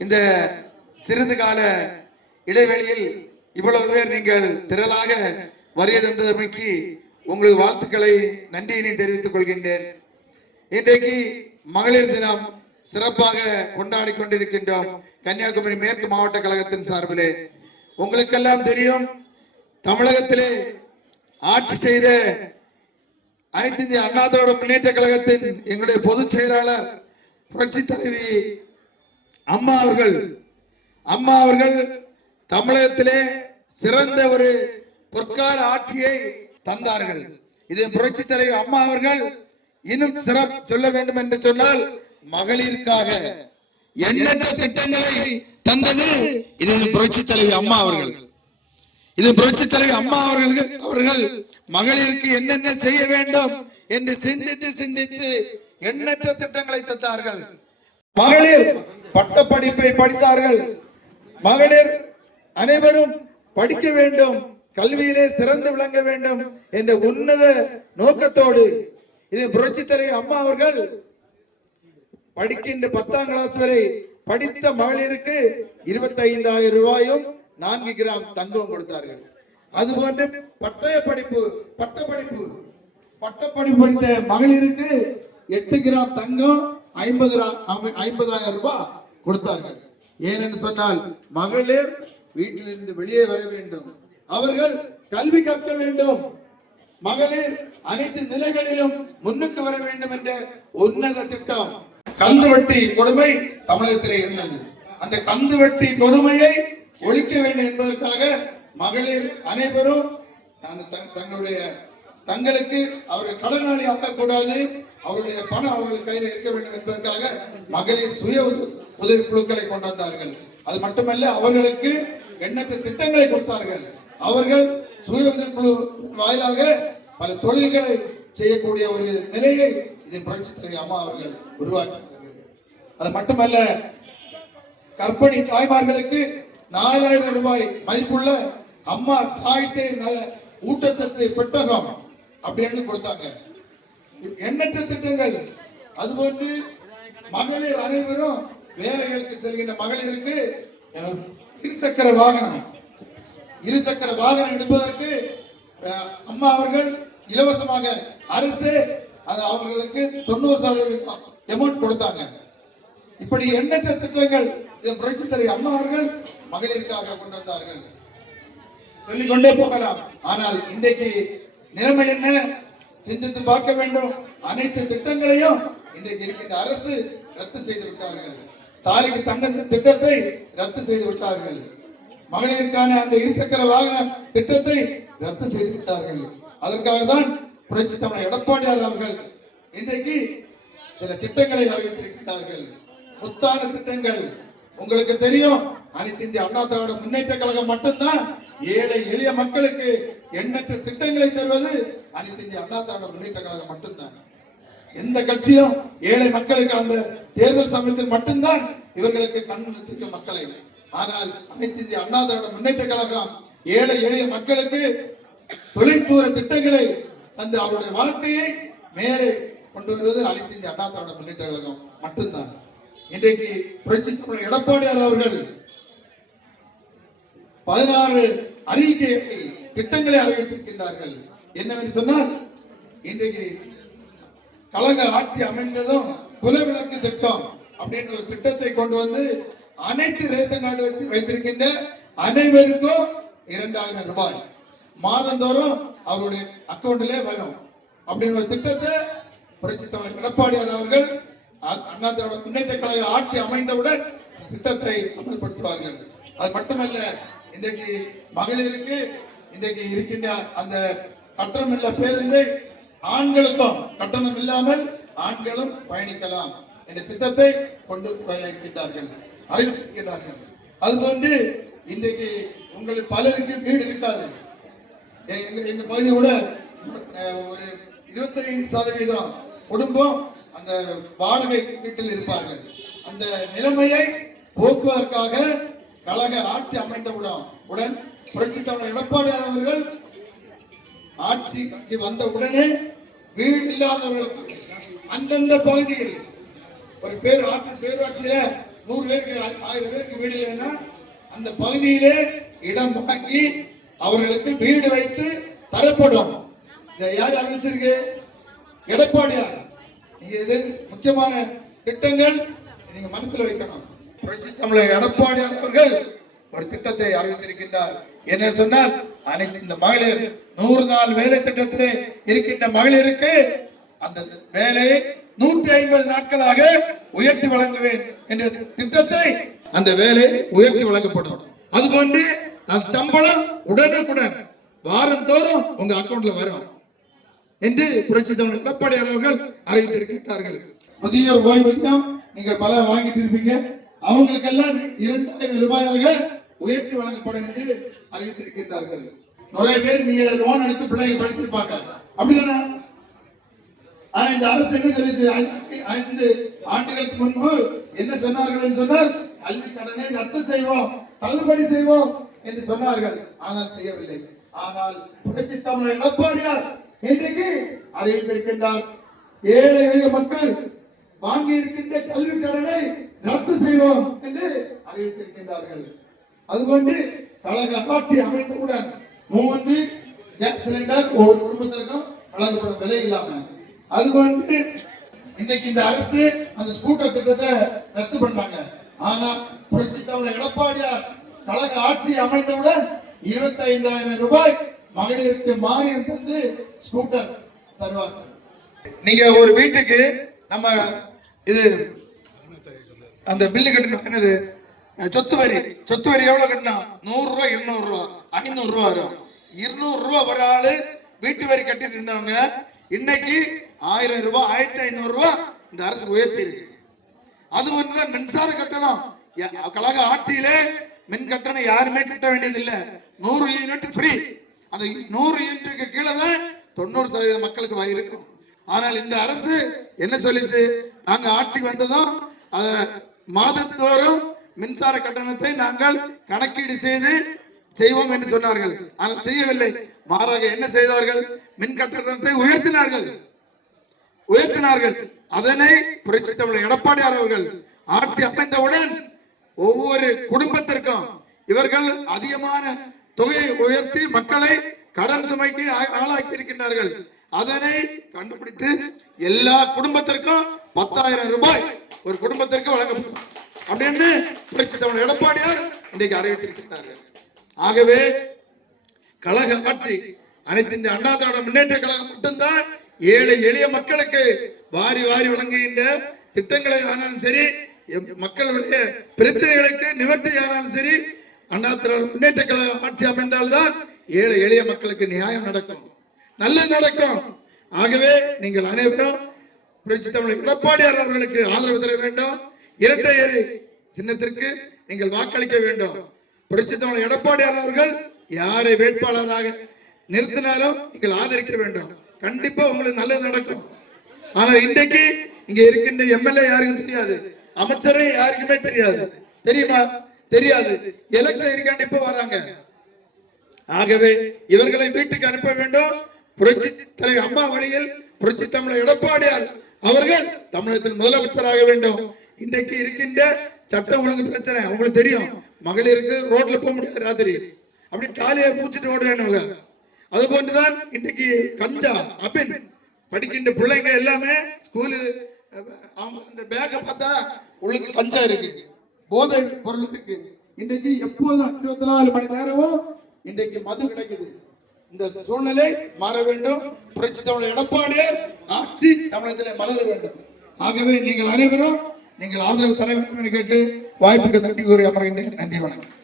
இந்த சிறிது கால இடைவெளியில் இவ்வளவு பேர் நீங்கள் திரளாக வருகை தந்தமைக்கு உங்கள் வாழ்த்துக்களை நன்றியினை தெரிவித்துக் கொள்கின்றேன். இன்றைக்கு மகளிர் தினம் சிறப்பாக கொண்டாடி கொண்டிருக்கின்றோம். கன்னியாகுமரி மேற்கு மாவட்ட கழகத்தின் சார்பிலே உங்களுக்கெல்லாம் தெரியும், தமிழகத்திலே ஆட்சி செய்த அனைத்து இந்திய அண்ணா திராவிட முன்னேற்ற கழகத்தின் எங்களுடைய பொதுச் செயலாளர் புரட்சி தலைவி அம்மா அவர்கள் தமிழகத்திலே சிறந்த ஒரு பொற்கால ஆட்சியை தந்தார்கள். இது புரட்சி தலைவி அம்மா அவர்கள் இன்னும் சிறப்பு சொல்ல வேண்டும் என்று சொன்னால் மகளிருக்காக எண்ணற்ற திட்டங்களை தந்தது இது புரட்சி தலைவி அம்மா அவர்கள். இது புரட்சி தலைவி அம்மா அவர்கள் மகளிருக்கு என்னென்ன செய்ய வேண்டும் என்று சிந்தித்து எண்ணற்ற திட்டங்களை தந்தார்கள். மகளிர் பட்ட படிப்பை படித்தார்கள். மகளிர் அனைவரும் படிக்க வேண்டும், கல்வியிலே சிறந்து விளங்க வேண்டும் என்ற உன்னத நோக்கத்தோடு இது புரட்சி தலைவி அம்மா அவர்கள் படிக்கின்ற 10ஆம் கிளாஸ் வரை படித்த மகளிருக்கு 25,000 ரூபாயும் 4 கிராம் தங்கம் கொடுத்தார்கள். அதுபோன்று பட்டப்படிப்பு படித்த மகளிருக்கு 8 கிராம் தங்கம் 50,000 ரூபாய் கொடுத்தார்கள். ஏனென்று சொன்னால் மகளிர் வீட்டிலிருந்து வெளியே வர வேண்டும், அவர்கள் கல்வி கற்க வேண்டும், மகளிர் அனைத்து நிலைகளிலும் முன்னுக்கு வர வேண்டும் என்ற உன்னத திட்டம். கந்து வட்டி கொடுமை தமிழகத்திலே இருந்தது. அந்த கந்து வட்டி கொடுமையை ஒழிக்க வேண்டும் என்பதற்காக மகளிர் அனைவரும் தங்களுக்கு அவர்கள் கடனாளி ஆகக்கூடாது, அவருடைய பணம் அவர்கள் கையில் இருக்க வேண்டும் என்பதற்காக மகளிர் சுய உதவி குழுக்களை கொண்டு வந்தார்கள். அது மட்டுமல்ல, அவர்களுக்கு எண்ணற்ற திட்டங்களை கொடுத்தார்கள். அவர்கள் சுய உதவி குழு வாயிலாக பல தொழில்களை செய்யக்கூடிய ஒரு நிலையை இதை புரட்சி தலைவி அம்மா அவர்கள் உருவாக்கினார்கள். அது மட்டுமல்ல, கர்ப்பிணி தாய்மார்களுக்கு 4,000 ரூபாய் மதிப்புள்ள அம்மா தாய் சேய் நல ஊட்டச்சத்து பெட்டகம் அப்படின்னு கொடுத்தாங்க. எண்ணற்ற திட்டங்கள். அதுபோன்று மகளிர் அனைவரும் வேலைகளுக்கு செல்கின்ற மகளிருக்கு இருசக்கர வாகனம் எடுப்பதற்கு அம்மா அவர்கள் இலவசமாக அரசு அவர்களுக்கு 90% அமௌண்ட் கொடுத்தாங்க. இப்படி எண்ணற்ற திட்டங்கள் புரட்சி தலைவி அம்மா அவர்கள் மகளிருக்காக கொண்டு வந்தார்கள். சொல்லிக்கொண்டே போகலாம். ஆனால் இன்றைக்கு நிலைமை என்ன? சிந்தித்து பார்க்க வேண்டும். அனைத்து திட்டங்களையும் இன்றைக்கு இருக்கின்ற அரசு ரத்து செய்து விட்டார்கள். தாலிக்கு தங்க திட்டத்தை ரத்து செய்து விட்டார்கள். மகளிருக்கான அந்த இருசக்கர வாகன திட்டத்தை ரத்து செய்து விட்டார்கள். அதற்காக தான் புரட்சி தமிழர் எடப்பாடியார் அவர்கள் இன்றைக்கு சில திட்டங்களை அறிவித்திருக்கிறார்கள். முத்தான திட்டங்கள். உங்களுக்கு தெரியும், அனைத்து இந்திய அண்ணா திராவிட முன்னேற்ற கழகம் மட்டும்தான் ஏழை எளிய மக்களுக்கு எண்ணற்ற திட்டங்களை தருவது அனைத்து இந்திய அண்ணா திராவிட முன்னேற்ற கழகம் மட்டும்தான். எந்த கட்சியும் ஏழை மக்களுக்கு அந்த தேர்தல் சமயத்தில் மட்டும்தான் இவர்களுக்கு கண் நிறுத்திக்கும் மக்களை. ஆனால் அனைத்து இந்திய அண்ணா திராவிட முன்னேற்ற கழகம் ஏழை எளிய மக்களுக்கு தொலைதூர திட்டங்களை அந்த அவருடைய வாழ்க்கையை மேலே கொண்டு வருவது அனைத்து இந்திய அண்ணா திராவிட முன்னேற்ற கழகம் மட்டும்தான். இன்றைக்கு புரட்சி தமிழர் எடப்பாடியார் அவர்கள் 16 அறிக்கைகளை திட்டங்களை அறிவித்திருக்கின்றார்கள். என்னவென்று சொன்னால், இன்றைக்கு கழக ஆட்சி அமைந்ததும் குலவிளக்கு திட்டம் அப்படின்னு ஒரு திட்டத்தை கொண்டு வந்து அனைத்து ரேஷன் கார்டு வைத்திருக்கின்ற அனைவருக்கும் 2,000 ரூபாய் மாதந்தோறும் அவருடைய அக்கௌண்ட்ல வரும் அப்படின்னு ஒரு திட்டத்தை புரட்சி தமிழர் எடப்பாடியார் அவர்கள் அண்ணா திராவிட முன்னேற்ற கழக ஆட்சி அமைந்தவுடன் திட்டத்தை அமல்படுத்துவார்கள். அது மட்டுமல்ல, இன்றைக்கு மகளிருக்கு இன்றைக்கு இருக்கின்ற அந்த கட்டணம் இல்ல பேருந்தை ஆண்களுக்கும் கட்டணம் இல்லாமல் ஆண்களும் பயணிக்கலாம் என்ற திட்டத்தை கொண்டு அறிவித்திருக்கிறார்கள். அதுபோன்று இன்றைக்கு உங்களுக்கு பலருக்கு வீடு இருக்காது. எங்க பகுதி கூட ஒரு 25% குடும்பம் அந்த வாடகை வீட்டில் இருப்பார்கள். அந்த நிலைமையை போக்குவதற்காக கழக ஆட்சி அமைந்தவுடன் புரட்சி தமிழர் எடப்பாடியார் அவர்கள் ஆட்சிக்கு வந்த உடனே வீடு இல்லாதவர்களுக்கு அந்தந்த பகுதியில் ஒரு பேரூராட்சியில 100 பேருக்கு 1000 பேருக்கு வீடு இல்லைன்னா அந்த பகுதியிலே இடம் வாங்கி அவர்களுக்கு வீடு வைத்து தரப்படும். இதை யார் அறிவிச்சிருக்கு? எடப்பாடியார். நீங்க இது முக்கியமான திட்டங்கள் நீங்க மனசுல வைக்கணும். புரட்சி தமிழர் எடப்பாடியார் அவர்கள் ஒரு திட்டத்தை அறிவித்திருக்கின்றார். என்ன சொன்னால் அனைத்து இந்த மகளிர் 100 நாள் வேலை திட்டத்திலே இருக்கின்ற மகளிருக்கு அந்த வேலையை 150 நாட்களாக உயர்த்தி வழங்குவேன் என்ற திட்டத்தை, அந்த வேலை உயர்த்தி வழங்கப்படும். அதுபோன்று அந்த சம்பளம் உடனுக்குடன் வாரந்தோறும் உங்க அக்கௌண்ட்ல வரும் என்று புரட்சி தமிழர் எடப்பாடியார் அவர்கள் அறிவித்திருக்கிறார்கள். முதியோர் ஓய்வூதியம் நீங்கள் பல வாங்கிட்டு இருப்பீங்க, அவங்களுக்கெல்லாம் 2000 ரூபாயாக உயர்த்தி வழங்கப்படும் என்று அறிவித்திருக்கிறார்கள். நிறைய பேர் நீங்க லோன் எடுத்து பிள்ளைங்க படிச்சிருப்பாங்க, அப்படிதானே? ஆனா இந்த அரசு என்ன சொல்லிச்சு? 5 ஆண்டுகளுக்கு முன்பு என்ன சொன்னார்கள் என்று சொன்னால், கல்வி கடனை ரத்து செய்வோம், தள்ளுபடி செய்வோம் என்று சொன்னார்கள். ஆனால் செய்யவில்லை. ஆனால் புரட்சி தமிழர் எடப்பாடியார் இன்றைக்கு அறிவித்திருக்கின்றார், ஏழை எளிய மக்கள் வாங்கி இருக்கின்ற கல்வி கடனை ரத்து செய்வோம் என்று அறிவித்திருக்கின்றார்கள். அதுபோன்று கழக ஆட்சி அமைத்தவுடன் 3 கேஸ் சிலிண்டர் ஒவ்வொரு குடும்பத்திற்கும் வழங்கப்படும் விலை இல்லாம. அதுபோன்று இன்னைக்கு இந்த அரசு அந்த ஸ்கூட்டர் திட்டத்தை ரத்து பண்ணாங்க. ஆனா புரட்சி தமிழர் எடப்பாடியார் கழக ஆட்சி அமைந்தவுடன் 25,000 ரூபாய் மகளிருக்கு மானியம் தந்து ஸ்கூட்டர் தருவார்கள். நீங்க ஒரு வீட்டுக்கு நம்ம இது அந்த பில்லு கட்டணும், என்னது சொத்து வரி எவ்வளவு கட்டணும்? 100 ரூபாய், 200 ரூபாய், 500 ரூபாய் வரும். 200 ரூபாய் ஒரு ஆளு வீட்டு வரி கட்டிட்டு இருந்தவங்க இன்னைக்கு 1000 ரூபாய், 1500 ரூபாய் இந்த அரசு உயர்த்தி இருக்கு. அது ஒன்றுதான் மின்சார கட்டணம். கழக ஆட்சியிலே மின் கட்டணம் யாருமே கட்ட வேண்டியது இல்ல, 100 யூனிட் ஃப்ரீ. அந்த 100 யூனிட்டுக்கு கீழே தான் 90% மக்களுக்கு வரி இருக்கும். ஆனால் இந்த அரசு என்ன சொல்லிச்சு? நாங்க ஆட்சிக்கு வந்ததும் மாதத்தோறும் மின்சார கட்டணத்தை நாங்கள் கணக்கீடு செய்வோம் என்று சொன்னார்கள். ஆனால் செய்யவில்லை. மாறாக என்ன செய்தார்கள்? மின் கட்டணத்தை உயர்த்தினார்கள். அதனை புரட்சி தமிழர் எடப்பாடியார் அவர்கள் ஆட்சி அமைந்தவுடன் ஒவ்வொரு குடும்பத்திற்கும் இவர்கள் அதிகமான தொகையை உயர்த்தி மக்களை கடன் சுமைக்கு ஆளாக்கி இருக்கின்றார்கள். அதனை கண்டுபிடித்து எல்லா குடும்பத்திற்கும் 10,000 ரூபாய் ஒரு குடும்பத்திற்கு வழங்கப்படும் அப்படின்னு புரட்சி தமிழர் எடப்பாடியார் இன்றைக்கு அறிவித்திருக்கிறார்கள். ஆகவே கழக ஆட்சி அனைத்து இந்த அண்ணா திராவிட முன்னேற்ற கழகம் மட்டும்தான் ஏழை எளிய மக்களுக்கு வாரி வாரி வழங்குகின்ற திட்டங்களை ஆனாலும் சரி, மக்களுடைய பிரச்சனைகளுக்கு நிவர்த்தி ஆனாலும் சரி, அண்ணா திராவிட முன்னேற்ற கழக ஆட்சி அமைந்தால்தான் ஏழை எளிய மக்களுக்கு நியாயம் நடக்கும், நல்லது நடக்கும். ஆகவே நீங்கள் அனைவரும் புரட்சி தமிழர் எடப்பாடியார் அவர்களுக்கு ஆதரவு தர வேண்டும். இரட்டை ஏறு சின்னத்திற்கு நீங்கள் வாக்களிக்க வேண்டும். புரட்சி தமிழர் எடப்பாடியார் அவர்கள் யாரை வேட்பாளராக நிறுத்தினாலும் நீங்கள் ஆதரிக்க வேண்டும். கண்டிப்பா உங்களுக்கு நல்லது நடக்கும். ஆனா இன்றைக்கு இங்க இருக்கின்ற எம்எல்ஏ யாருக்கும் தெரியாது, அமைச்சரே யாருக்குமே தெரியாது. தெரியுமா? தெரியாது. எலெக்ஷன் இருக்காண்டு இப்ப வராங்க. ஆகவே இவர்களை வீட்டுக்கு அனுப்ப வேண்டும். புரட்சி தலைவர் அம்மா வழியில் புரட்சி தமிழர் எடப்பாடியார் அவர்கள் தமிழகத்தில் முதலமைச்சராக வேண்டும். இன்றைக்கு இருக்கின்ற சட்டம் ஒழுங்கு பிரச்சனை உங்களுக்கு தெரியும். மகளிருக்கு ரோட்ல போக முடியாது, ராத்திரி அப்படி காலையை பூச்சிட்டு ஓடுவாங்க. அது போன்றுதான் இன்றைக்கு கஞ்சா அபின் படிக்கின்ற பிள்ளைங்க எல்லாமே ஸ்கூலு அவங்க அந்த பேக்கை பார்த்தா உங்களுக்கு கஞ்சா இருக்கு, போதை பொருள் இருக்கு. இன்றைக்கு எப்போதும் 24 மணி நேரமும் இன்றைக்கு மது கிடைக்குது. இந்த சூழ்நிலை மாற வேண்டும். புரட்சி தமிழர் எடப்பாடியார் ஆட்சி தமிழகத்திலே மலர வேண்டும். ஆகவே நீங்கள் அனைவரும் நீங்கள் ஆதரவு தர வேண்டும் என்று கேட்டு வாய்ப்புக்கு நன்றி கூறி அமர்கின்றேன். நன்றி, வணக்கம்.